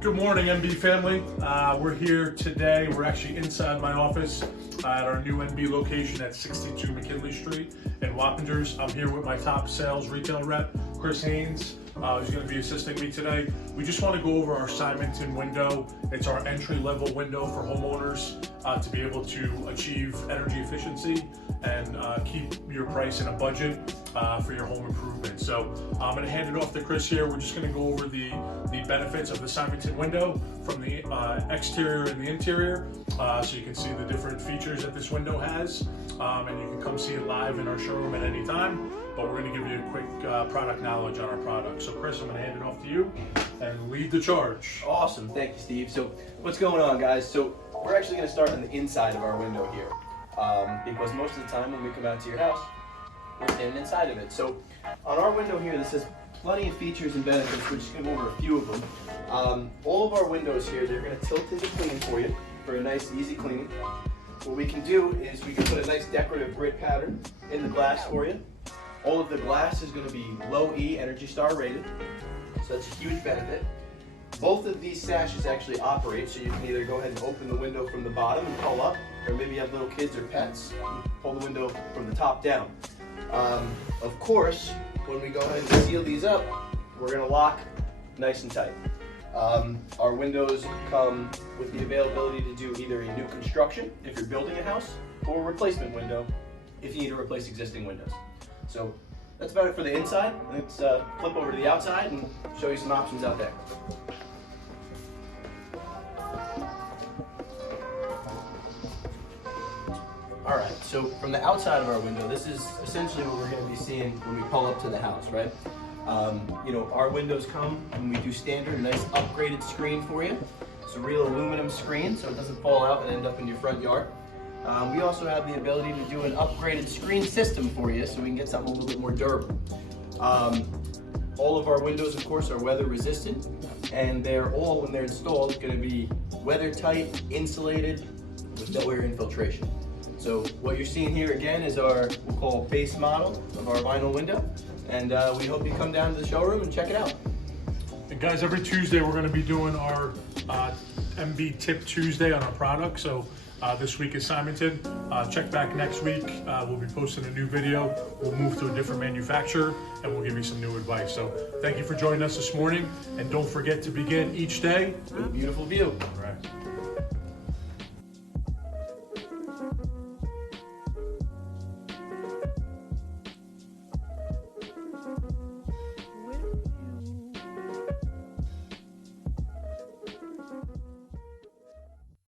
Good morning, NB family. We're here today. We're actually inside my office at our new NB location at 62 McKinley Street in Wappingers. I'm here with my top sales retail rep, Chris Haynes, who's going to be assisting me today. We just want to go over our Simonton window. It's our entry-level window for homeowners to be able to achieve energy efficiency and keep your price in a budget for your home improvement. So I'm going to hand it off to Chris here. We're just going to go over the benefits of the Simonton window from the exterior and the interior, so you can see the different features that this window has, and you can come see it live in our showroom at any time. But we're going to give you a quick product knowledge on our product. So Chris, I'm going to hand it off to you and lead the charge. Awesome, thank you, Steve. So what's going on, guys? So we're actually going to start on the inside of our window here, because most of the time when we come out to your house, we're standing inside of it. So on our window here, this has plenty of features and benefits. We're just going to go over a few of them. All of our windows here, they're going to tilt into clean for you for a nice, easy cleaning. What we can do is we can put a nice decorative grid pattern in the glass for you. All of the glass is going to be low E Energy Star rated, so that's a huge benefit. Both of these sashes actually operate, so you can either go ahead and open the window from the bottom and pull up, or maybe you have little kids or pets, pull the window from the top down. Of course, when we go ahead and seal these up, we're going to lock nice and tight. Our windows come with the availability to do either a new construction if you're building a house, or a replacement window if you need to replace existing windows. So that's about it for the inside. Let's flip over to the outside and show you some options out there. Alright, so from the outside of our window, this is essentially what we're going to be seeing when we pull up to the house, right? Our windows come and we do standard, nice upgraded screen for you. It's a real aluminum screen, so it doesn't fall out and end up in your front yard. We also have the ability to do an upgraded screen system for you, so we can get something a little bit more durable. All of our windows, of course, are weather resistant, and they're all, when they're installed, going to be weather tight, insulated, with no air infiltration. So what you're seeing here again is our, we'll call base model of our vinyl window, and we hope you come down to the showroom and check it out. And guys, every Tuesday we're going to be doing our MB Tip Tuesday on our product. So this week is Simonton. Check back next week. We'll be posting a new video. We'll move to a different manufacturer and we'll give you some new advice. So thank you for joining us this morning, and don't forget to begin each day with a beautiful view. All right.